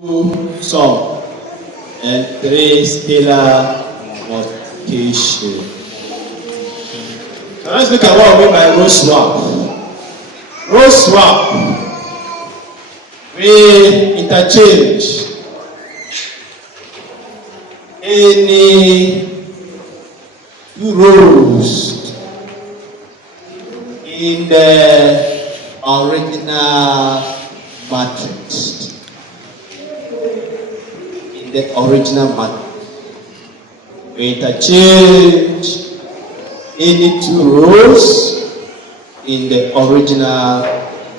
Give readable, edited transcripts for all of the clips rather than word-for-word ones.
Two sum and three scalar multiplication. So let's look at what I mean by row swap. Row swap, we interchange any two rows in the original matrix. The original matrix. We interchange any two rows in the original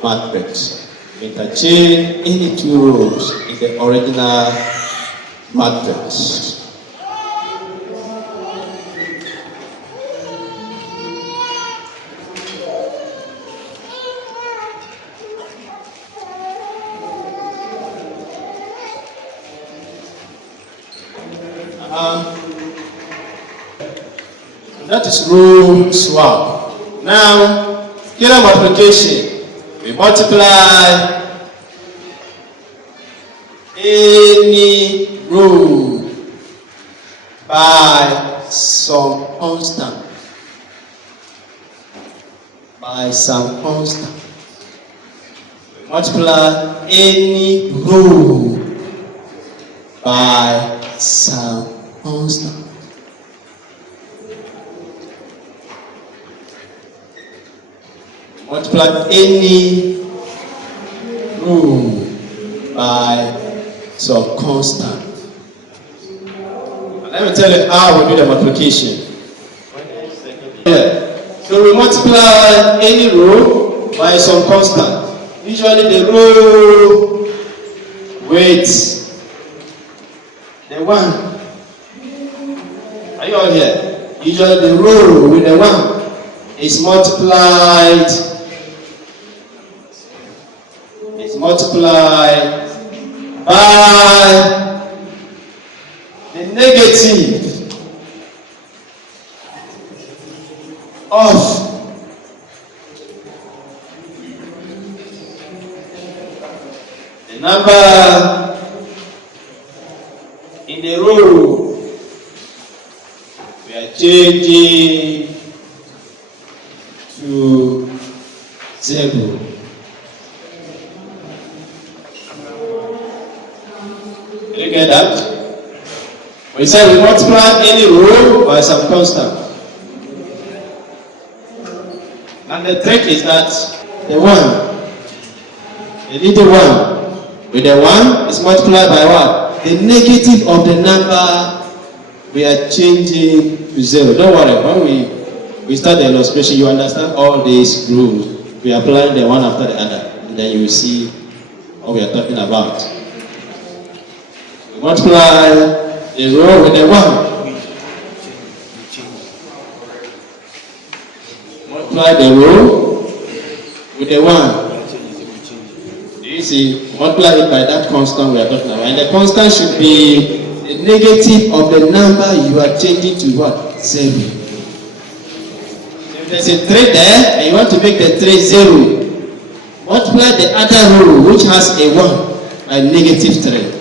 matrix. We interchange any two rows in the original matrix. That is row swap. Now, scalar multiplication. We multiply any row by some constant. By some constant. We multiply any row by some constant. Multiply any row by some constant. And let me tell you how we do the multiplication. Yeah. So we multiply any row by some constant. Usually the row with the 1. Are you all here? Usually the row with the 1 is multiplied by the negative of the number in the row we are changing to 0. You get that? We said we multiply any row by some constant. And the trick is that the 1, the little 1, with the 1 is multiplied by what? The negative of the number we are changing to 0. Don't worry, when we start the illustration, you understand all these rules. We apply the one after the other, and then you will see what we are talking about. Multiply the row with the 1. Multiply the row with the 1. Do you see? Multiply it by that constant we are talking about. And the constant should be the negative of the number you are changing to what? 0. If there's a 3 there, and you want to make the 3 0, multiply the other row which has a 1 by negative 3.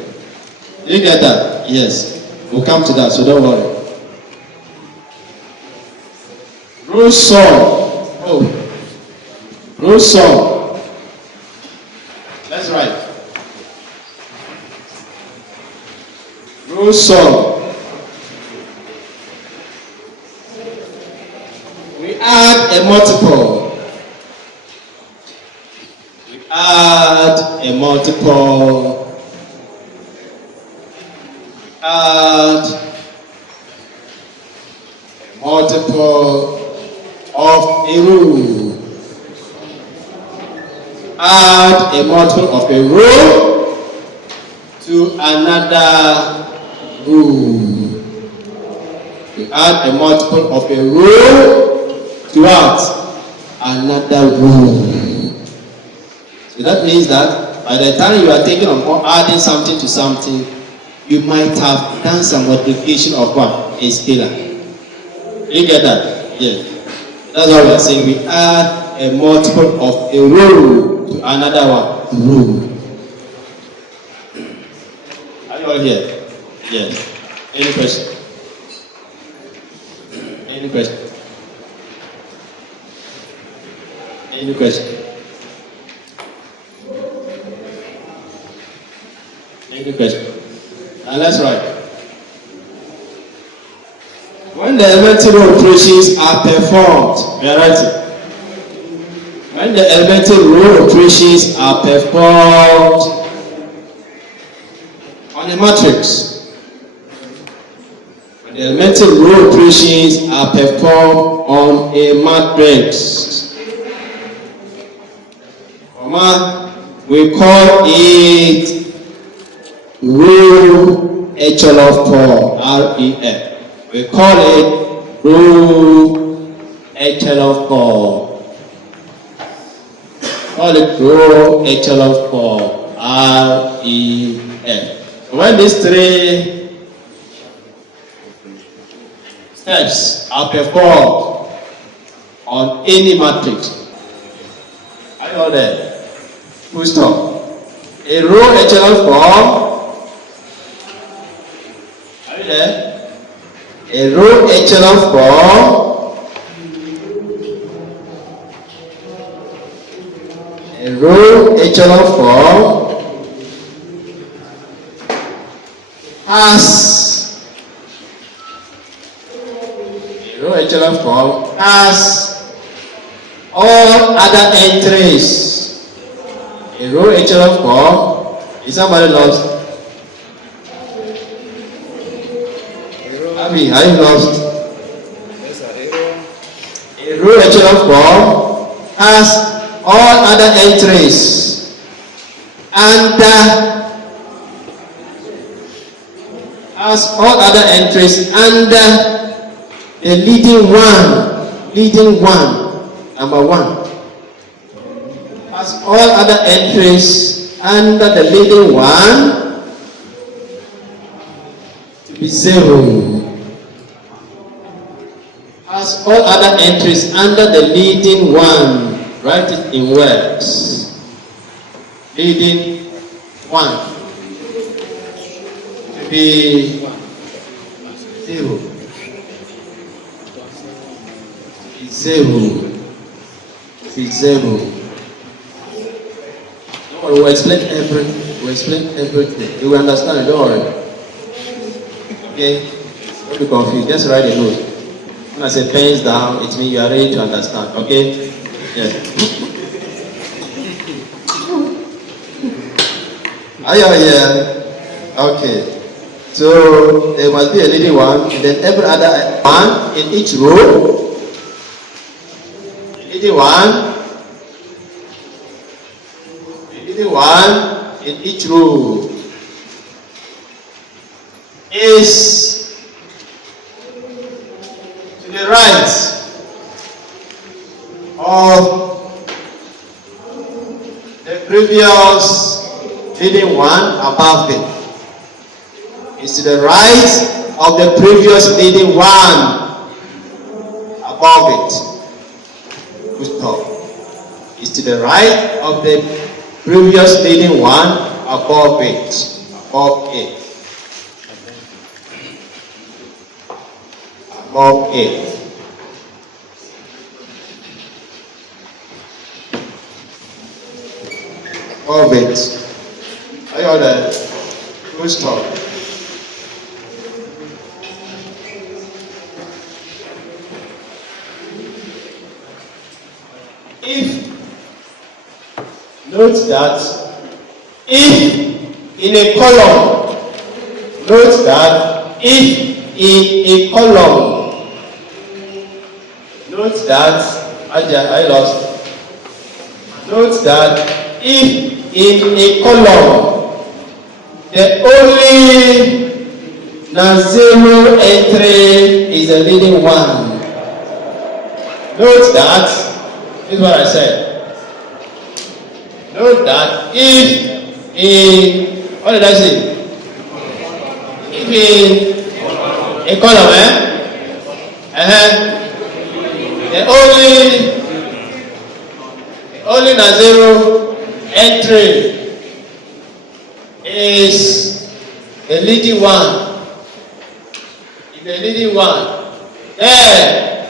You get that? Yes. We'll come to that, so don't worry. Row sum. Row sum. Let's write. Row sum. We add a multiple. We add a multiple. Add a multiple of a row. Add a multiple of a row to another row. We add a multiple of a row to what? Another row. So that means that by the time you are thinking of adding something to something, you might have done some multiplication of what? A scalar. You get that? Yes. That's what we are saying. We add a multiple of a row to another one. Row. all here? Yes. Any question? Any question? Any question? Any question? And let's write. When the elementary operations are performed, we are writing. When the elementary row operations are performed on a matrix, when the elementary row operations are performed on a matrix, we call it row echelon form, REF. We call it row echelon form. Call it row echelon form, REF. When these three steps are performed on any matrix, are you all there? Full stop. A row echelon form, are you there? A row echelon form. A row echelon form has all other entries. A row echelon form, is somebody lost? Abby, are you lost? A row echelon form has all other entries under the leading one, number one, has all other entries under the leading one to be zero. Has all other entries under the leading one. Write it in words. Leading one to be zero. Be zero. Don't worry, we'll explain everything. You will understand, don't worry. Okay? Don't be confused. Just write a note. When I say pens down, it means you are ready to understand. Okay? Yes. Are you here? Okay. So there must be a leading one, and then every other one in each row. Leading one in each row is to the right of the previous leading one above it. It's to the right of the previous leading one above it. Good stop. It's to the right of the previous leading one above it. Above it. Above it. Above it. Are you all there? Good stop. Note that if in a column, note that if in a column, note that, I lost. Note that if in a column, the only non-zero entry is a leading one. Note that, this is what I said. Note that if in, what did I say? If in a column, the only non-zero entry is the leading one. In the leading one. Then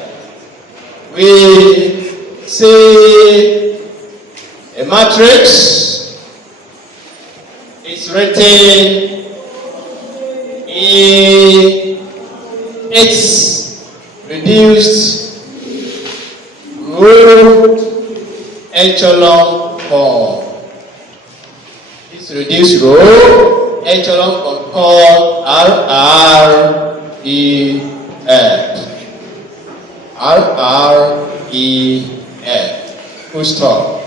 we see a matrix. It's written in its reduced row echelon form. This reduced row echelon form called RREF. RREF. Full stop.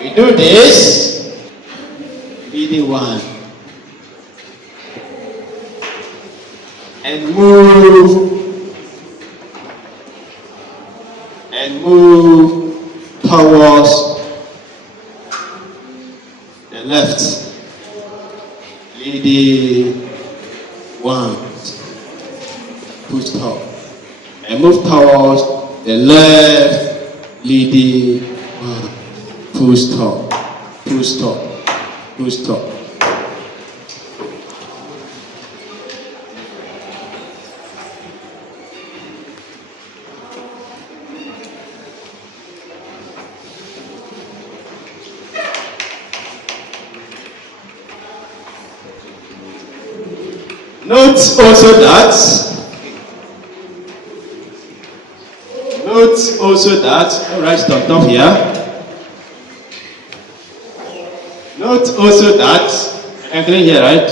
We do this. Leading one. And move towards the left. Leading one. Push top. And move towards the left. Leading one. Push top. Push top. Push top. Note also that, alright, stop top here. Note also that, I'm clear here, right?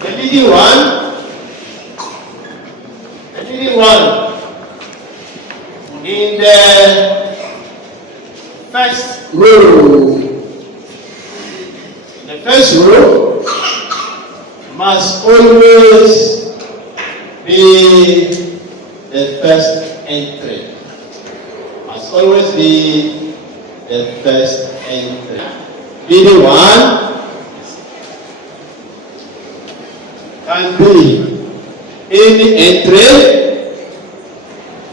The leading one in the first row. The first row must always be the first entry. Must always be the first entry. Leading one can be any entry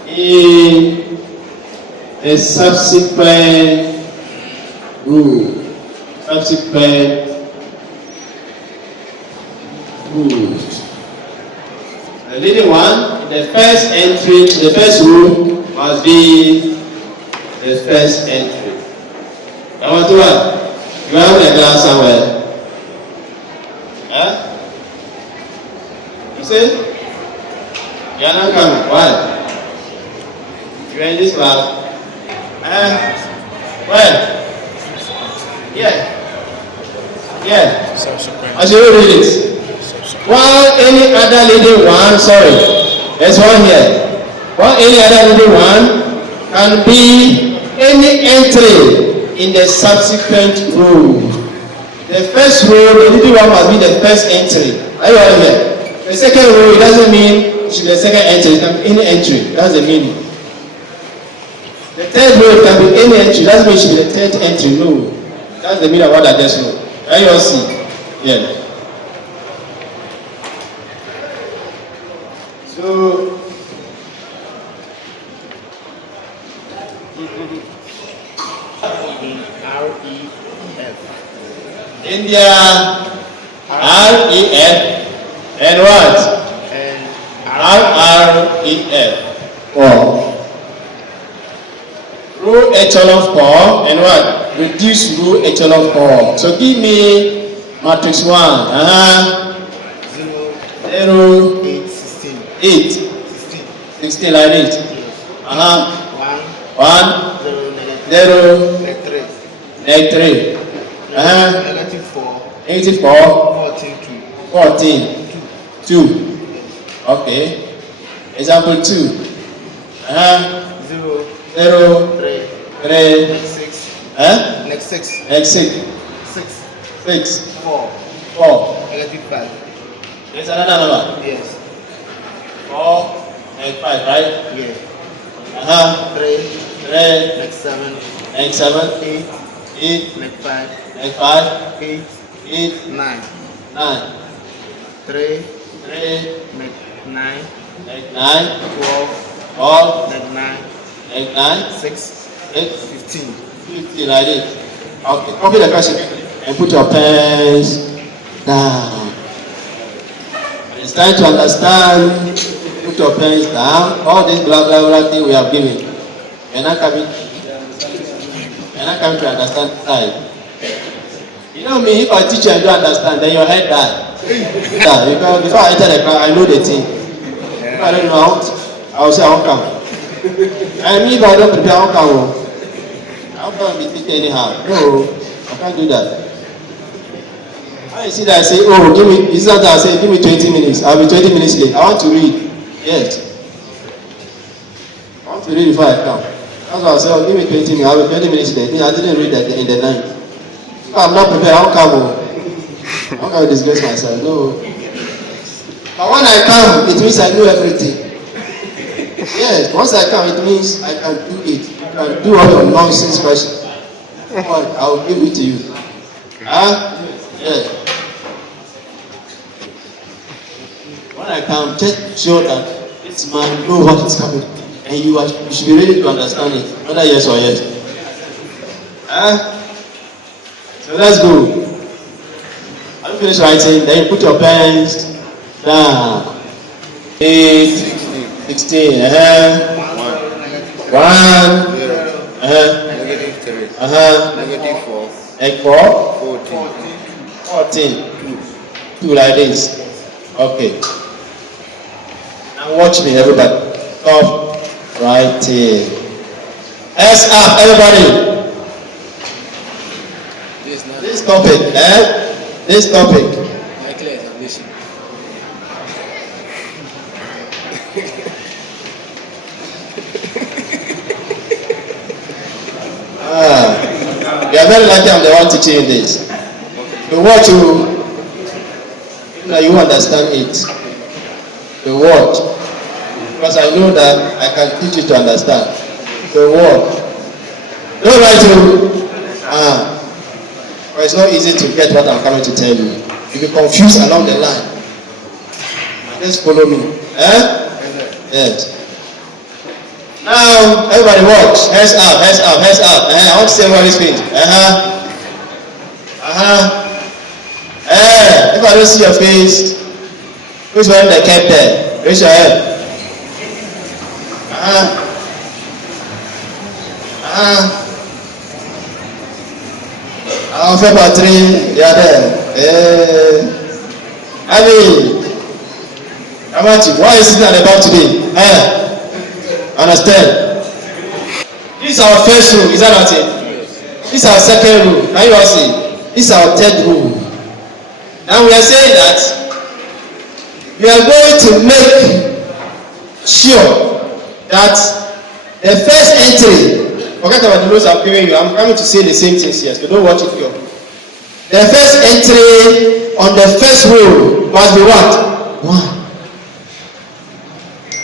in a subsequent row. Subsequent rules. The leading one, the first entry, the first rule must be the first entry. I want to what? You have a glass somewhere. Huh? You see? You are not coming. Why? You are in this class. Where? Yeah. Yeah. I should read it. While any other leading one, there's one here. While any other leading one can be any entry in the subsequent row. The first row, the leading one must be the first entry. Are you all here? The second row, it doesn't mean it should be the second entry. It can be any entry. That's the meaning. The third row, it can be any entry. It doesn't mean it should be the third entry. No. That's the meaning of what I just wrote. Can you all see? Yeah. So, India, REF, and what? And RREF. Or row echelon form and what? Reduce row echelon form. So give me matrix 1. 0, 8, 16. 8. 16 like it. 1, 0, -3. -4. 14. 2. Okay. Example 2. 0, 3. 6. 4. -5. There's another number. Yes. 4 and 5, right? Yeah. 3. 7. 8. 5. 8. 9. 3. 9. 12. 9. 6. 15 like this. Okay, copy the question and put your pens down. It's time to understand. Put your pens down. All this blah blah blah thing we have given. You're not coming to understand side. You know me, if I teach you and don't understand, then your head die. Yeah, because before I enter the class, I know the thing. If I don't know, I will say I won't come. And me, if I don't prepare, I won't come. I won't be thinking anyhow. No, I can't do that. I see that I say, oh, give me, it's not that I say, give me 20 minutes. I'll be 20 minutes late. I want to read. Yes. I want to read before I come. That's why I say, oh, give me 20 minutes. I'll be 20 minutes late. I didn't read that in the night. If I'm not prepared, I won't come. How can I disgrace myself? No. But when I come, it means I know everything. Yes, once I come, it means I can do it. You can do all your nonsense questions. I will give it to you. Huh? Yeah. When I come, just show that this man knows what is coming. And you should be ready to understand it. Whether yes or yes. Huh? So let's go. I'll finish writing, then you put your pens down. 8, 16, 1, Negative 4, and 4, 14, 2 like this. Okay. Now watch me, everybody. Stop writing. S up, everybody. This topic, This topic. You are very lucky I'm the one teaching you this. The watch you understand it. The watch. Because I know that I can teach you to understand. The watch. Don't write to but it's not easy to get what I'm coming to tell you. You'll be confused along the line. Just follow me. Yes. Now, everybody watch. Hands up, hands up, hands up. I want to see everybody's face. If I don't see your face, who's wearing the cap there? Raise your hand. February, they are there. Why is it not about today? Understand? This is our first rule, is that not it? This is our second rule. Can you all see? This is our third rule. Now we are saying that we are going to make sure that the first entry, forget about the rules I'm giving you, I'm coming to say the same things here, so don't watch it here. The first entry on the first row must be what? 1.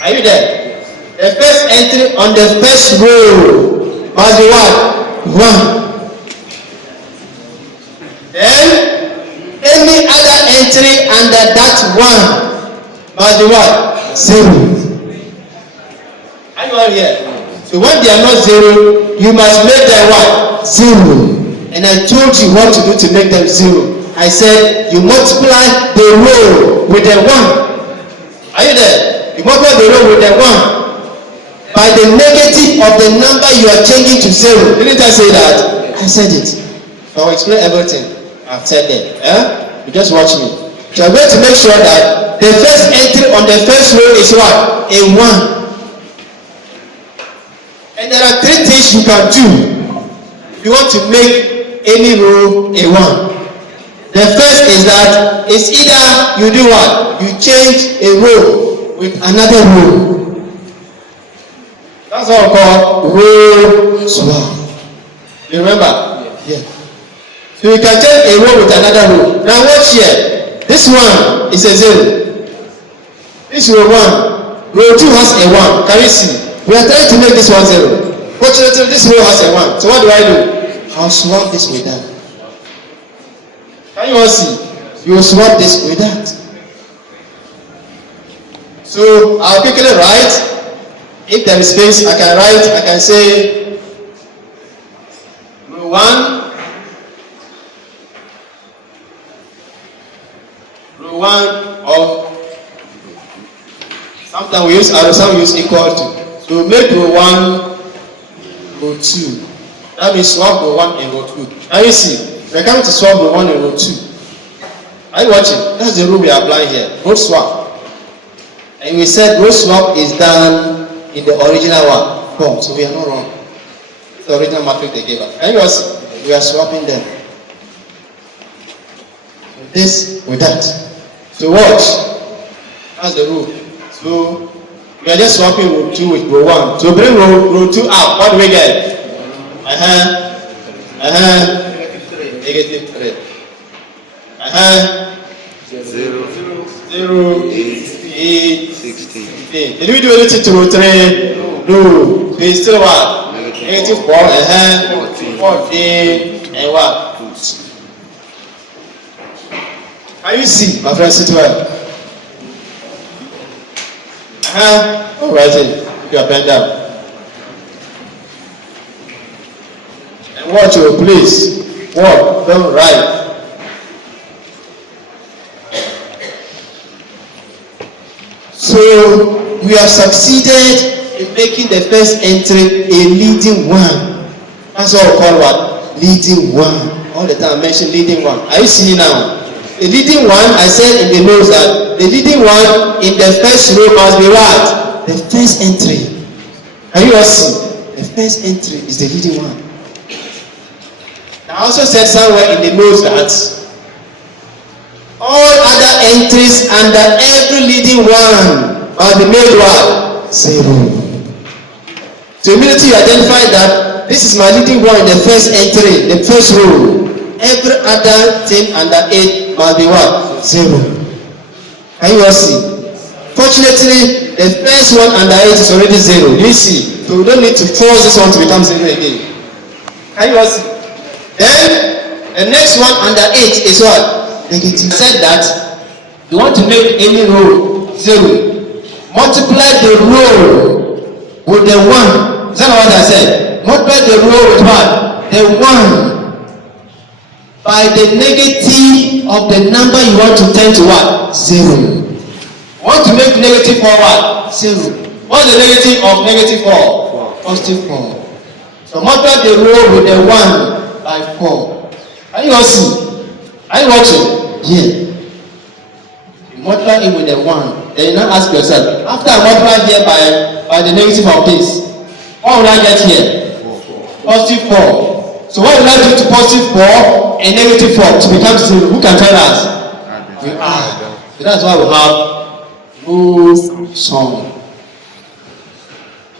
Are you there? The first entry on the first row must be what? 1. Then any other entry under that 1 must be what? 0. Are you all here? So when they are not 0, you must make them what? 0. And I told you what to do to make them 0. I said you multiply the row with the 1. Are you there? You multiply the row with the 1 by the negative of the number you are changing to 0. Didn't I say that? I said it. I'll explain everything. I've said it. You just watch me. So I'm going to make sure that the first entry on the first row is what? A 1. And there are 3 things you can do. You want to make any row a 1. The first is that it's either you do what? You change a row with another row. That's what we call row swap. You remember? Yeah. So you can change a row with another row. Now watch here. This one is a 0. This row 1. Row 2 has a 1. Can you see? We are trying to make this one 0. Fortunately, this row has a 1. So what do I do? I'll swap this with that. Can you all see? You will swap this with that. So I'll quickly write. If there is space, I can write. I can say row 1 After we use Alhassan, we use equal to. So make row 1, row 2. That means swap row 1 and row 2. Now you see, we're coming to swap row 1 and row 2. Are you watching? That's the rule we are applying here. Row swap. And we said row swap is done in the original one form. So we are not wrong. It's the original matrix they gave us. And you see, we are swapping them. This with that. So watch. That's the rule. So we are just swapping row 2 with row 1. So bring row 2 out. What do we get? Negative 3. 0, 8, 16. Did we do anything to row 3? No. So it's still what? Negative 4. 14. And what? Can you see, my friend, sit well? All right, you are bent down. And watch your please. Walk, don't write. So we have succeeded in making the first entry a leading one. That's what we call what? Leading one. All the time I mention leading one. Are you seeing now? The leading one, I said in the notes that the leading one in the first row must be what? The first entry. Can you all see? The first entry is the leading one. I also said somewhere in the notes that all other entries under every leading one must be made what? 0. So immediately you identify that this is my leading one in the first entry, the first row. Every other thing under it must be what? 0. Can you all see? Fortunately, the first one under it is already 0. You see? So we don't need to force this one to become 0 again. Can you all see? Then the next one under it is what? Negative. Said that you want to make any row 0. Multiply the row with the 1. Is that what I said? Multiply the row with what? The 1. By the negative of the number you want to turn to what? 0. Want to make negative 4 what? 0. What's the negative of negative 4? Positive 4. So multiply the row with the 1 by 4. Are you all see? Are you watching? Yeah. You multiply it with the 1. Then you now ask yourself, after I multiply here by the negative of this, what will I get here? 4. Positive 4. So what will I do to positive 4 and negative 4 to become 0? Who can tell us? We add. So that's why we have row sum.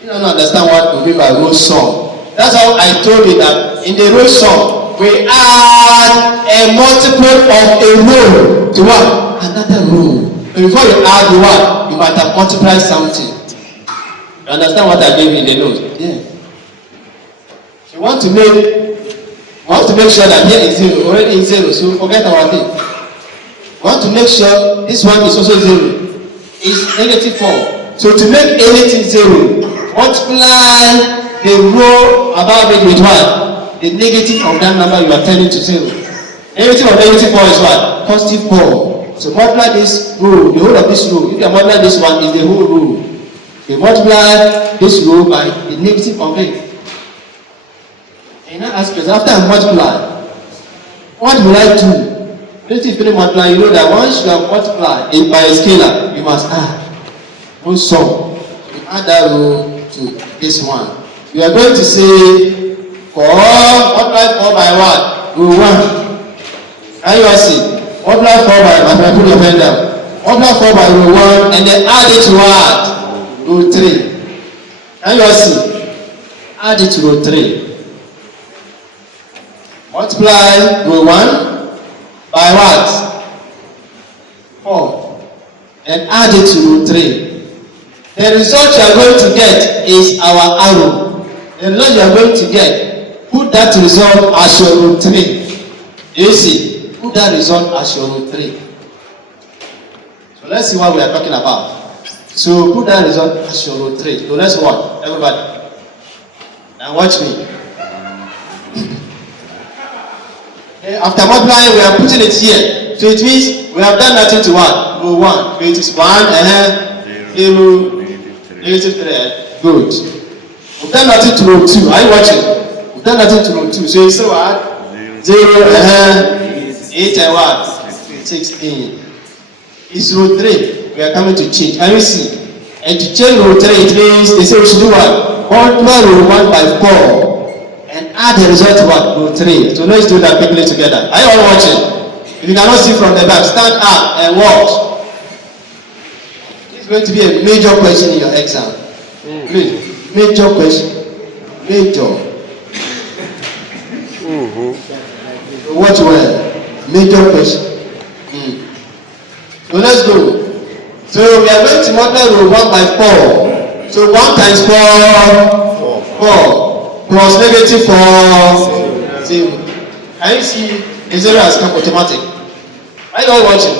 You don't understand what we mean by row sum. That's how I told you that in the row sum, we add a multiple of a row to what? Another row. So before you add the what? You might have multiplied something. You understand what I gave you in the note? Yeah. So you want to make sure that here is 0, already is 0, so forget our thing. We want to make sure this one is also 0. It's negative 4. So to make anything 0, multiply the row above it with what? The negative of that number you are turning to 0. Negative of negative 4 is what? Positive 4. So multiply this row, the whole of this row. If you multiply this one, is the whole row. You multiply this row by the negative of it. And now ask yourself, after I multiply, what will I do? If you finish multiply, you know that once you have multiplied it by a scalar, you must add. No sum. You add that row to this one. You are going to say 4, multiply 4 by what? Row 1. Can you all see? Multiply 4 by, I'm going to put your pen down. Multiply 4 by row 1 and then add it to what? Row 3. Can you all see? Add it to row 3. Multiply row 1 by what? 4. And add it to row 3. The result you are going to get is our arrow. The result you are going to get, put that result as your row 3. You see? Put that result as your row 3. So let's see what we are talking about. So put that result as your row 3. So let's watch, everybody. Now watch me. After multiplying, we are putting it here. So it means we have done nothing to what? Row 1. So it is 1 and 0, Negative 3. Good. We've done nothing to row 2. Are you watching? We've done nothing to row 2. So you say what? 0, 8 and what? 16. It's row 3. We are coming to change. Can you see? And to change row 3, it means they say we should do what? Multiply row 1 by 4 and add the result to what? Row 3. So let's do that quickly together. Are you all watching? If you cannot see from the back, stand up and watch. It's going to be a major question in your exam. Major question. Major. Watch well. Major question. So let's go. So we are going to multiply row 1 by 4. So 1 times 4. 4. Plus negative 4. 0. Can you see the 0 has come automatic? Are you all watching?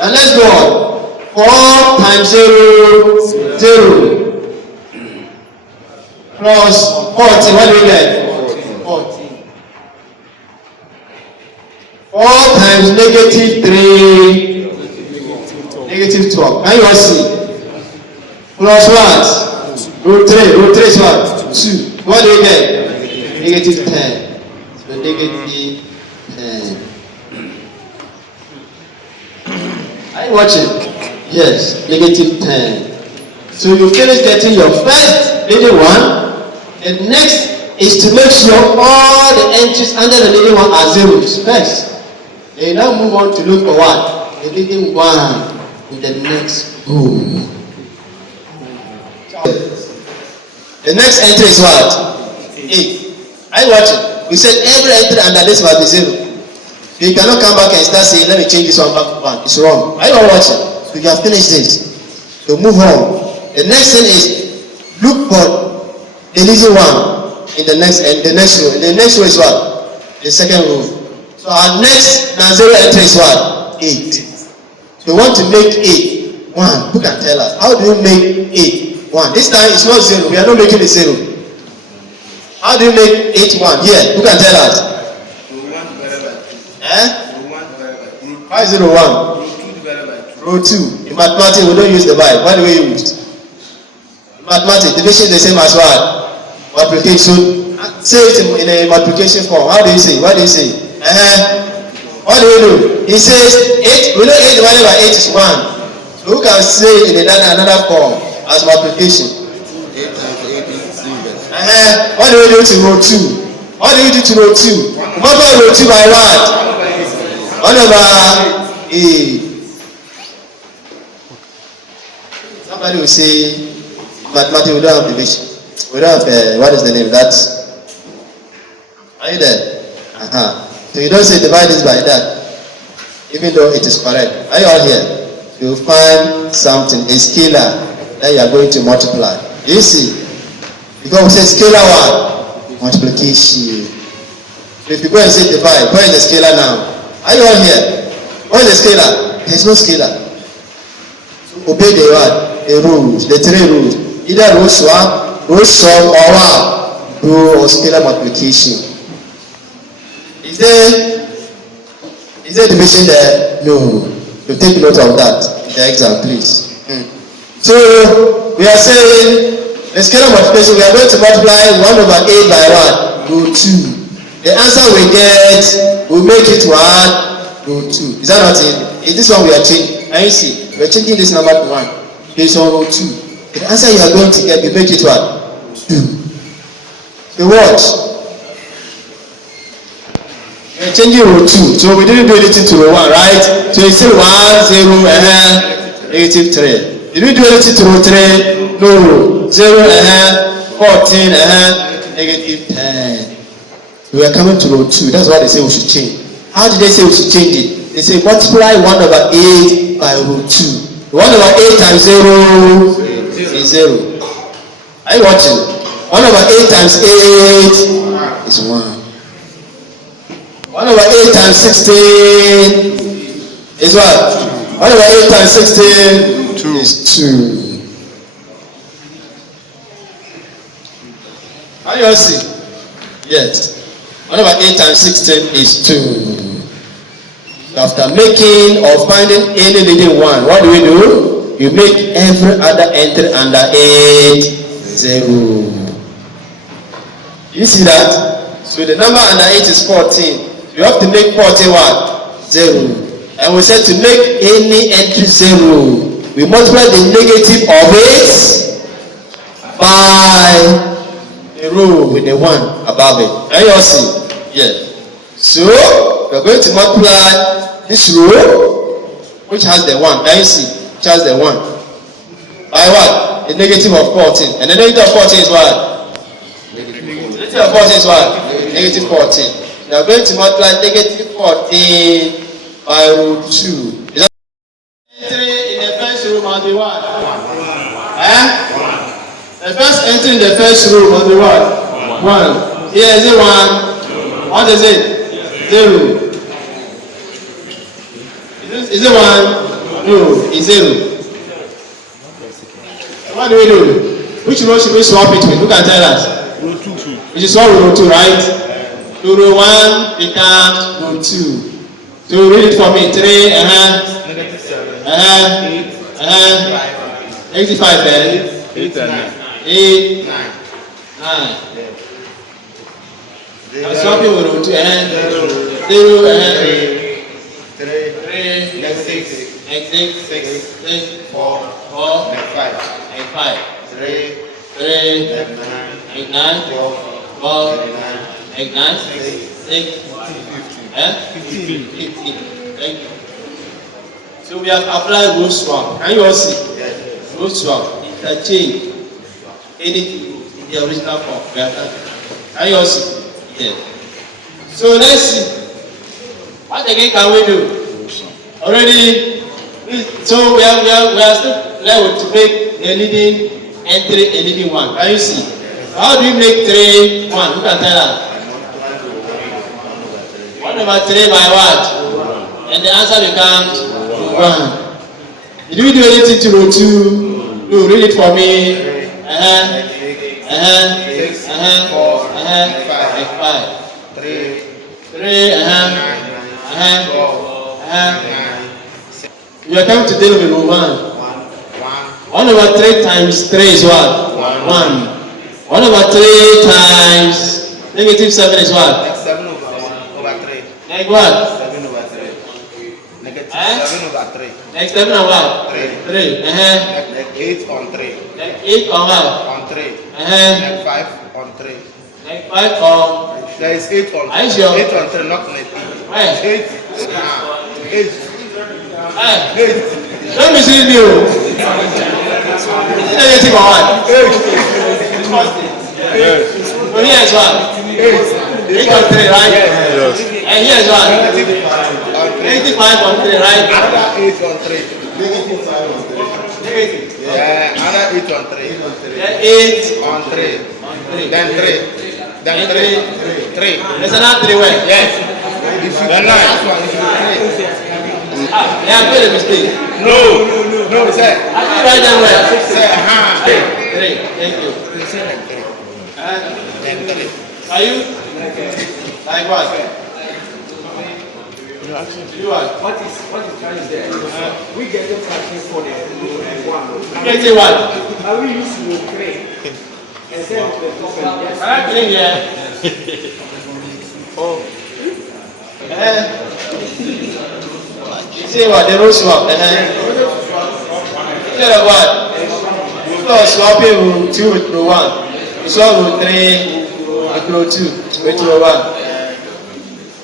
And let's go on. 4 times 0. 0. Plus 40. What do we get? 40. 4 times negative 3. Negative 12. Can you all see? Plus what? Row 3. Row 3 is what? 2. What do you get? Negative 10. So negative 10. Are you watching? Yes. Negative 10. So you finish getting your first leading one. The next is to make sure all the entries under the leading one are zeros first. And you now move on to look for what? The leading one in the next row. The next entry is what? 8. Are you watching? We said every entry under this must be 0. You cannot come back and start saying, let me change this one back to 1. It's wrong. Are you all watching? So you have finished this. So move on. The next thing is look for the leading one in the next row. The next row is what? The second row. So our next non-zero entry is what? 8. So we want to make 8 1. Who can tell us? How do you make 8 1? This time it's not 0. We are not making it 0. How do you make 8 1? Here, who can tell us? Why is it 1? Row 2. In mathematics, we don't use the Bible. What do we use? In mathematics, division is the same as what? Multiplication. Say it in a multiplication form. How do you say? What do you say? What do we do? He says 8. We know 8 divided by 8 is 1. So who can say it in another form as multiplication? 8 times 8 is 3. What do we do to row 2? What do we do to row 2? Multiply row 2 by what? 1 over 8. Somebody will say, mathematics, we don't have division. We don't have, what is the name? That's. Are you there? So you don't say divide this by that, even though it is correct. Are you all here? You find something, a scalar, that you are going to multiply. Do you see? Because we say scalar what? Multiplication. So if you go and say divide, where is the scalar now? Are you all here? Where is the scalar? There is no scalar. So obey the what? The rules, the 3 rules. Either row swap, row sum, or what? Row or scalar multiplication. Is there division there? No. So take note of that in the exam, please. So we are saying the scalar multiplication, we are going to multiply 1 over 8 by what? Row 2. The answer we get, we make it what? Row 2. Is that not it? Is this one we are changing? Can you see? We are changing this number to 1. It's on row 2. The answer you are going to get, you make it what? 2. So watch. We are changing row 2. So we didn't do anything to row 1, right? So it's still 1, 0, negative 3. Did we do anything to row 3? No. 0, 14, negative 10. We are coming to row 2. That's why they say we should change. How did they say we should change it? They say multiply 1 over 8 by row 2. 1 over 8 times 0 is 0. Are you watching? 1 over 8 times 8 is 1. 1 over 8 times 16 is what? 1 over 8 times 16 is 2. How you all see? Yes. 1 over 8 times 16 is 2. After making or finding any leading one, what do? you make every other entry under it 0. You see that? So the number under it is 14. You have to make 14 what? 0. And we said to make any entry 0, we multiply the negative of it by a row with the 1 above it. Can you all see? Yes. So we are going to multiply this row, which has the 1. Can you see? Which has the 1. By what? The negative of 14. And the negative of 14 is what? Negative of 14 is what? Negative 14. We are going to multiply negative 14 by root 2. Is that entry in the first row must be what? The first entry in the first row must be what? 1. Here is it 1? What is it? 0. Is it 1? No, it's 0. What do we do? Which row should we swap it with? Who can tell us? Row 2. We should swap with row 2, right? So row 1 becomes row 2. So read it for me. 3, Negative 7. 8. 85 then. 8 and 9. 8, 9. 9. I'm swapping with row 2. 0, 3, 6, 4, 5, 3, 9, 12, 9, 6, 15. Thank you. So we have applied row swap. Can you all see? Row swap. Interchange anything in the original form. Can you all see? Yes. So let's see. What again can we do? Already. So we are still left to make a leading entry, a leading 1. Can you see? How do we make 3 1? Who can tell us? 1 over 3 by what? And the answer becomes 1. Did we do anything to row 2? No, read it for me. 5. 3, 9. We are coming to deal with row 1. 1 over 3 times 3 is what? 1. 1 over 3 times negative 7 is what? 7 over 3. Like what? 7 over 3. Negative 7 over 3. Next 7 on what? 3. 3. Like 8 on 3. Like 8 on what? On 3. Like 5 on 3. Like 5 on. There is 8 on 3. Are you sure? 8 on 3, not 8. Where? 8. 8. Don't mislead me. Negative on what? 8. So here is what? 8 on 3, right? Yes. And here is what? Negative 5 on 3, right? Another 8 on 3. Negative 5 on 3. Negative. Yeah, another 8 on 3. Then 8 On 3. Then 3. Then 3. 3. There's another 3 where? Yes. If you Then 9. last one, if you 3. Yeah, I made a mistake. No, sir. I didn't write them well. Sir, 3. Thank you. You say like 3. Then 3. Are you? Like what? You what? What is trying there? We get the fraction for the one. Getting what? Are we use row 3 and send to the top and yes. I'm clean here. Oh. You say what? The row swap. Instead of what? Instead of swapping row 2 with row 1, you swap row 3 with row 2 with row 1.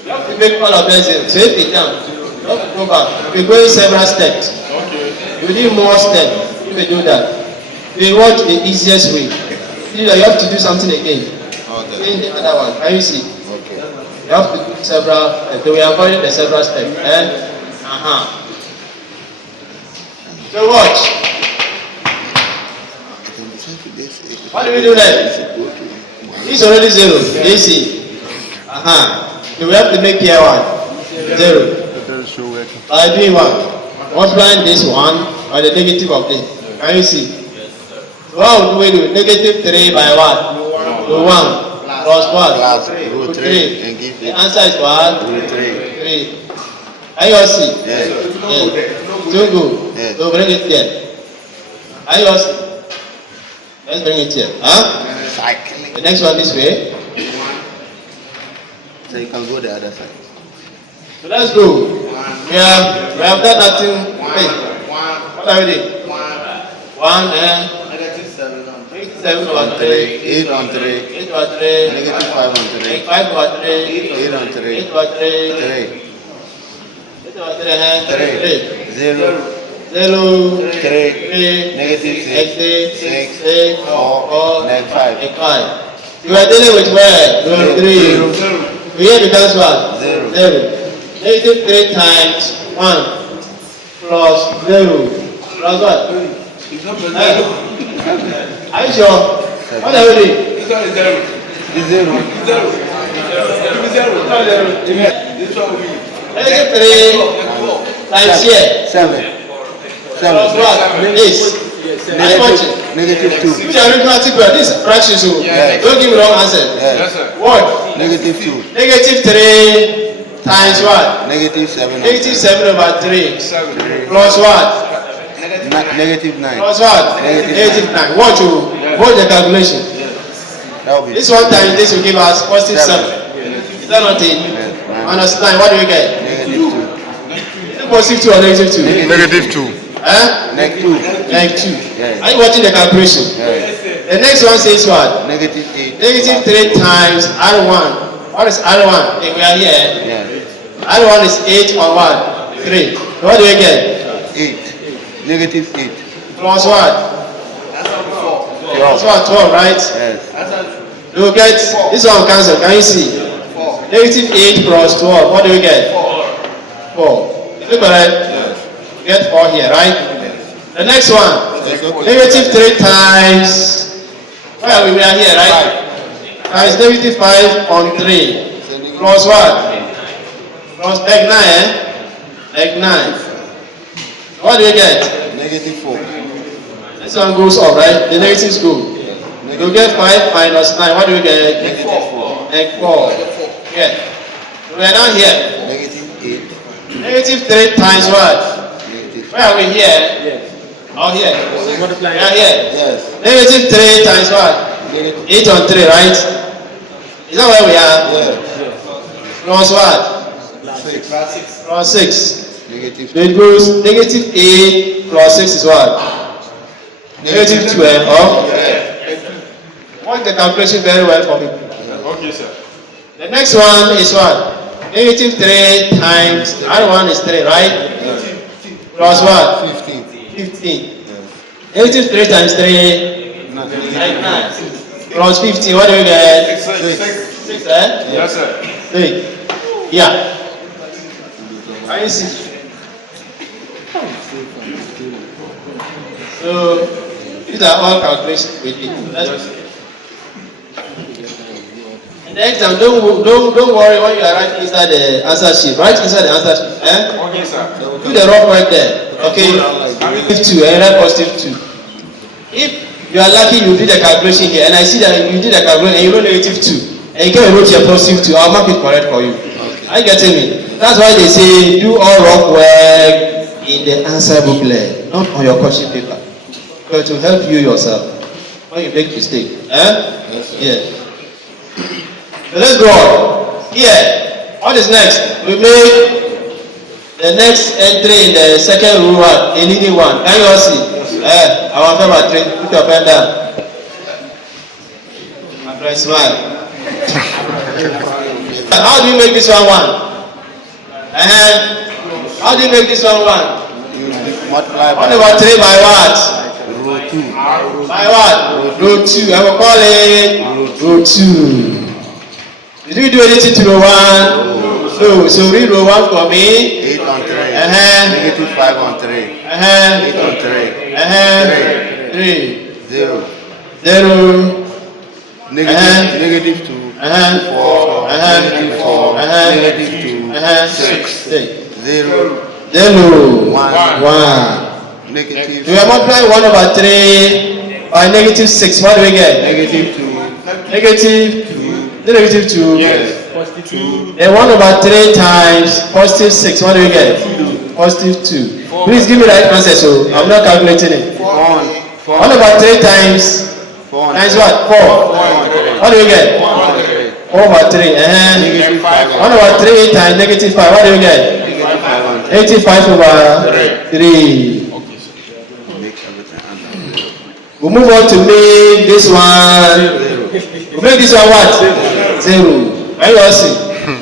You have to make all of them zero. So if it down, you have to go back. We're going several steps. Okay. You need more steps if you do that. We watch the easiest way. You have to do something again. Okay. In the other one. Can you see? Okay. You have to do several steps. So we are avoiding the several steps. So watch. What do we do next? It's already 0. You see? So we have to make here 1. 0. By doing what? Multiplying this 1 by the negative of this. Can you see? So how do we do? Negative 3 by what? Row 1 plus what? Plus row 3. And give the answer is what? Row 3. 3. Can you all see? Yes. Yes. So good. Yes. So bring it there. Are you also? Let's bring it here. Huh? Cycling. The next one this way. So you can go the other side. So let's go. We have done nothing. Hey, what are we doing? 1 and Negative 7 on 7 over 3. 8 on 3. 8 over 3. Negative 5 on 3. 5 over 3. 8 on 3. 8 over 3. 3. 8 over 3. 3. 0. 0. 3. 3. Negative 6. 6. 6. 4. Negative 5. 5. You are dealing with where? 3. Here becomes what? 0. Negative 3 times 1 plus 0 plus what? Are you sure? What are we doing? This one is 0. It's 0. Negative 3 times here. 7. Plus what? This. Negative 2. Use your arithmetic well. This is fraction, so don't give me wrong answer. Yes. What? Negative 2. Negative 3 times what? Negative 7. Negative 7 over 3. Plus what? Negative 9. Plus what? Negative 9. Watch the calculation. That will be This one times this will give us positive 7. Is that not it? Minus 9. What do we get? negative 2. Is it positive 2 or negative 2? Negative 2. Huh? Negative 2. Negative 2. Yes. Are you watching the calculation? Yes. The next one says what? Negative 8. Negative 3 times R1. What is R1? If we are here, Yes. R1 is 8 on 1? 3. So what do we get? 8. Negative 8. Plus what? Plus what? 12, right? Yes. You will get, this one cancel, can you see? Negative 8 plus 12, what do we get? 4. Is it correct? Yes. You get 4 here, right? The next one, negative 3 times, where we are here, right? Times negative 5 on 3. Plus what? Plus egg 9, Egg 9. What do you get? Negative 4. This one goes up, right? The negatives go. You get 5 minus 9. What do you get? Negative 4. Egg 4. Yeah. We are now here. Negative 8. Negative 3 times what? Negative. Where are we here? Oh, here. We are here. Yes. Negative 3 times what? Negative. 8 on 3, right? Is that where we are? Yes. Plus what? 6. Plus 6. Negative So it goes negative 8 plus 6 is what? Negative 12. Oh? Watch the calculation very well for me. Okay, sir. The next one is what? Negative 3 times R1 is 3, right? Plus what? 15. 15. Negative 3 times 3 9. Plus 15. What do we get? 6, eh? Yes, sir. 6. Yeah. Can you see? So these are all calculations we did. And next time, don't worry when you are writing inside the answer sheet. Write inside the answer sheet. Okay, sir. Do the rough work there. Okay. Positive 2 and write positive 2. If you are lucky, you did the calculation here, and I see that you did the calculation and you wrote negative 2, and you can wrote your positive 2, I'll mark it correct for you. Are you getting me? That's why they say do all rough work in the answer booklet, not on your question paper. Because it will help you yourself when you make mistake. Yeah. So let's go on. Here, what is next? We make the next entry in the second rule one, a leading one. Can you all see? Our favorite three. Put your pen down. My friend, smile. How do you make this one 1? How do you make this one 1? You multiply 1 over 3 by what? row 2. By what? Row 2. I will call it row 2. Did you do anything to row 1? No. So read row 1 for me. 8 on 3. Negative 5 on 3. 8 on 3. 3. 0. 0. Negative 2. 4. Negative 4. Negative 2. 6. 0. 1. 1. Negative. We are multiplying 1 over 3 by negative 6. What do we get? Negative 2. Negative 2. Negative 2. Yes. 2. Then 1 over 3 times positive 6. What do we get? 2. Positive 2. Please give me the right answer, so I'm not calculating it. 4 1 over 3 times times what? 4. What do you get? 4 over 3. Negative 5. 1 over 3 times negative 5. What do you get? 85 over 3. We'll move on to make this one. We'll make this one what? 0. Are you all see?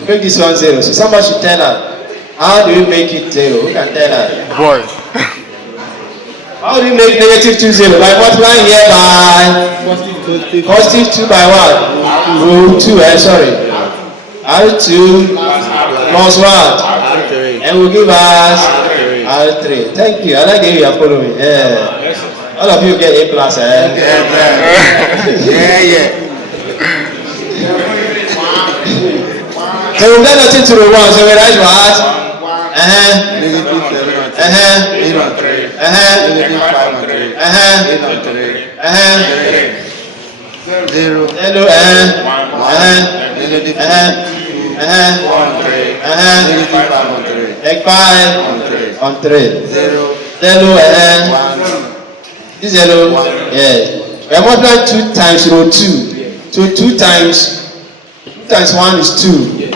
Make this one 0. So somebody should tell her. How do you make it 0? Who can tell her? Boy. How do you make negative 2 0? By multiplying here by positive 2 by what? Root 2, sorry. R2 plus what? And will give us R3. Thank you. I like it you are following. Yeah. All of you get A plus, Yeah. So we've done nothing to the 1, so we write what? Negative 7 8 on 3. Negative 5 on 3. 8 on 3. 0. Hello, Negative 2. 4 on 3. Negative 5 on 3. Take 5 on 3. 0. Hello, 1. This 0, yes. We are multiplying 2 times row 2. So 2 times 1 is 2.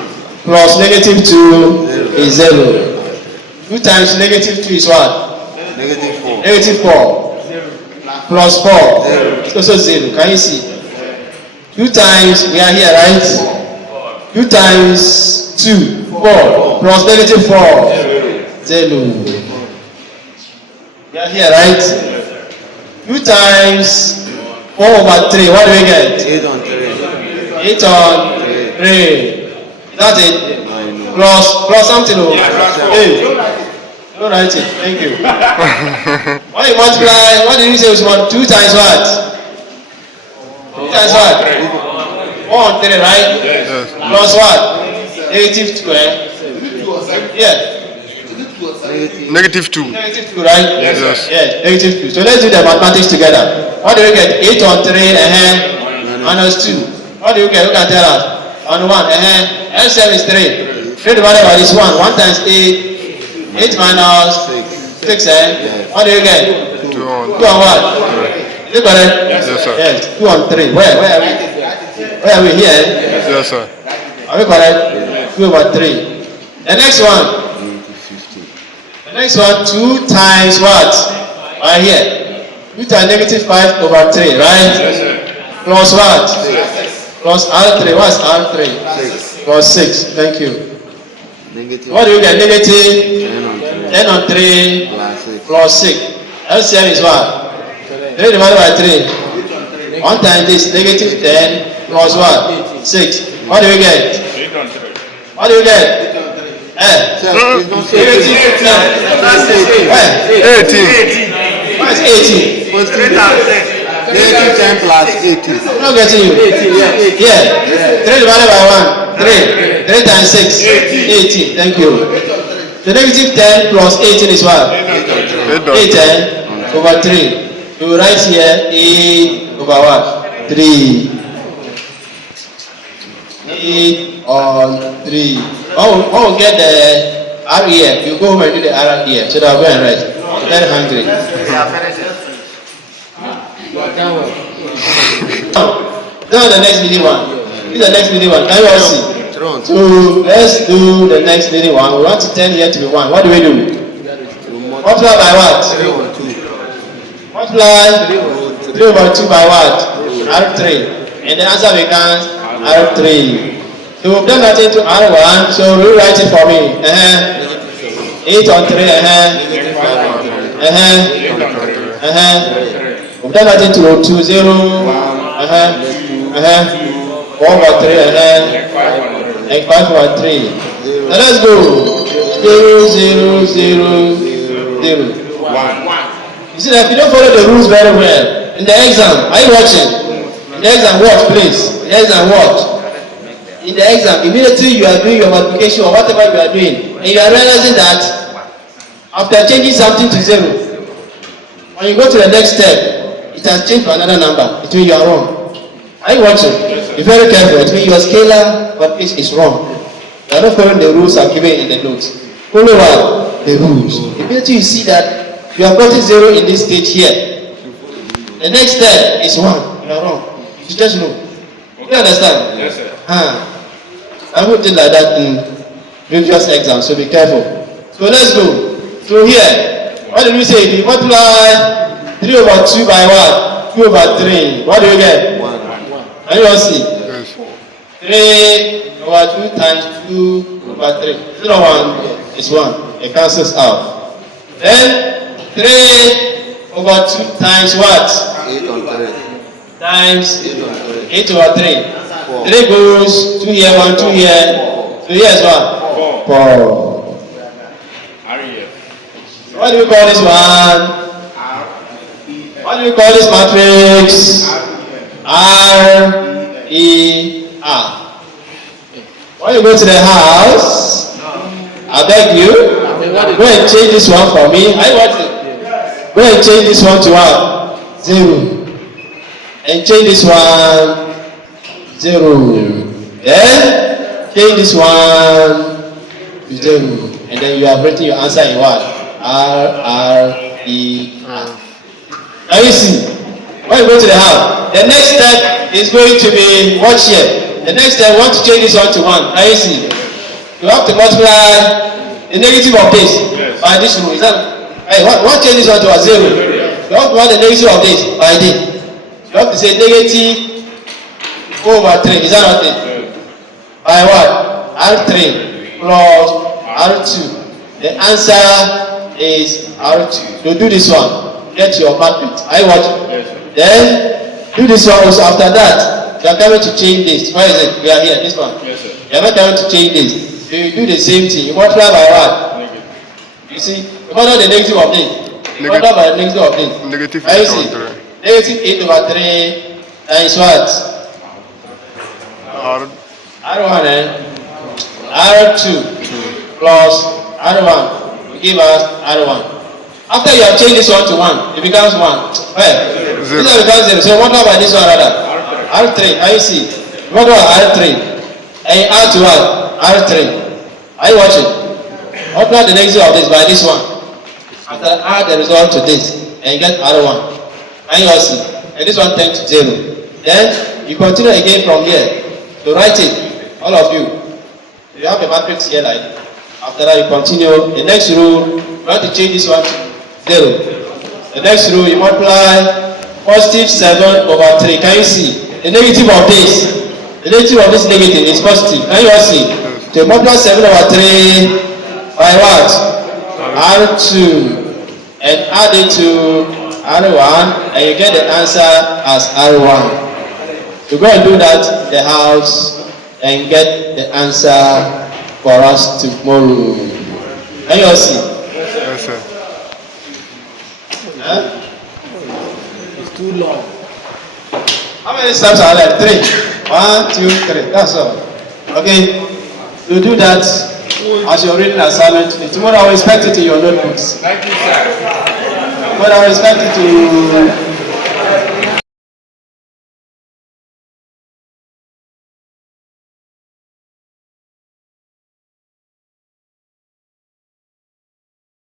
Plus negative 2 is 0. 2 times negative 2 is what? Negative 4. Negative 4. Plus 4. It's also 0. Can you see? 2 times, we are here, right? 2 times 2, 4. Plus negative 4. 0. We are here, right? 2 times 4 over 3. What do we get? 8 on 3. 8 on 3. That's it. Plus something. Hey. Don't write it. Thank you. When you multiply, what did you say was 1? 2 times what? 2 times what? 4 on 3, right? Yes. Plus what? Negative 2, Yeah. Negative 2. Negative 2, right? Yes. Yes, negative 2. So let's do the mathematics together. What do you get? 8 on 3, minus 2. What do you get? Who can tell us? On 1, L7 is 3. 3 divided by this 1. 1 times 8. 8 minus 6, What do you get? 2 on 2 on what? Is it correct? Yes, sir. Yes, 2 on 3. Where are we? Where are we here? Yes, sir. Are we correct? 2 over 3. The next one. The next one, 2 times what? Right here. 2 times negative 5 over 3, right? Plus what? Plus R3. What's R3? Plus 6. Thank you. Negative What do you get? Negative 10 on 3. 10 on 3 Plus 6. plus 6. LCM is what? 3 divided by 3. 1 times this, negative 10 plus what? 6. What do you get? What do you get? Negative 10. Where? 18. What is 18? Negative 10 plus 18. I'm not getting you. Yeah. 3 divided by 1. 3. 3 times 6. 18. Thank you. The negative 10 plus 18 is what? 8 over 3. You will write here 8 over what? 3. 8 on 3. Oh, get the REF. You go home and do the REF. So that I'll go and write. I'm very hungry. Now the next video one. This is the next video one. Can you all see? So let's do the next video one. We want to turn here to be 1. What do we do? Multiply by what? 3 over 2. Multiply 3 over 2 by what? R3. And the answer becomes R3. So we've done nothing to R1, so rewrite it for me. 8 on 3, We've done nothing to row 2, 0, 4 over 3, and 5 over 3. Now let's go. 0, 0, 0, 0. 1. You see that if you don't follow the rules very well, in the exam, are you watching? In the exam, watch please. In the exam, watch. In the exam, immediately you are doing your multiplication or whatever you are doing, and you are realizing that after changing something to 0, when you go to the next step, it has changed to another number. It means you are wrong. Are you watching? Be very careful. It means your scalar multiplication is wrong. You are not following the rules are given in the notes. Follow what? The rules. Immediately you see that you have gotten 0 in this stage here. The next step is 1. You are wrong. You just know. You understand? Yes, sir. I would think like that in previous exams, so be careful. So let's go. So here, what did we say? You multiply 3 over 2 by what? 2 over 3. What do you get? 1. Can you all see? Yes. 3 over 2 times 2 over 3. Is it not 1? It's 1. It cancels out. Then 3 over 2 times what? 8 on 3. Times 8 on 3. 8 over 3. 3 goes 2 here, 1, 2 here. So here is what? 4. What do we call this one? What do we call this matrix? R E R. When you go to the house, I beg you, go and change this one for me. I want it. Go and change this one to what? 0. And change this one 0. Then change this one to 0. And then you have written your answer in what? R E R. Now you see, when you go to the house, the next step is going to be what here? The next step, we want to change this one to 1. Now you see, you have to multiply the negative of this by this rule. Is that? Hey, what change this one to a 0? You have to want the negative of this by this. You have to say negative over 3. Is that not it? By what? R3 plus R2. The answer is R2. So do this one. Get your matrix. I watch. Then do this one also. After that, you are coming to change this. Where is it? We are here. This one. Yes, sir. You are not coming to change this. So you do the same thing. You multiply by what? You see, you multiply the negative of this. You multiply by the negative of this. Negative Now you 8 on see, 3. negative 8 over 3 times what? R. R1 R2 plus R1 will give us R1. After you have changed this one to 1, it becomes 1. Well, this one becomes 0. So multiply by this one rather. R3. Now you see, multiply by R3 and you add to what? R3. Are you watching? Multiply the negative of this by this one. After add the result to this and you get R1. And you all see, and this one turns to 0. Then you continue again from here. So write it, all of you. You have a matrix here like. After that you continue. The next rule, you want to change this one to 0. The next rule, you multiply positive 7 over 3. Can you see? The negative of this. The negative of this negative is positive. Can you all see? So you multiply 7 over 3 by what? R2. And add it to R1 and you get the answer as R1. You go and do that in the house and get the answer for us tomorrow. Can you all see? Yes, sir. Huh? It's too long. How many steps are there? 3. 1, 2, 3. That's all. Okay. You do that as your reading assignment. Tomorrow I will expect it in your notebooks. Thank you, sir. But I will expect it to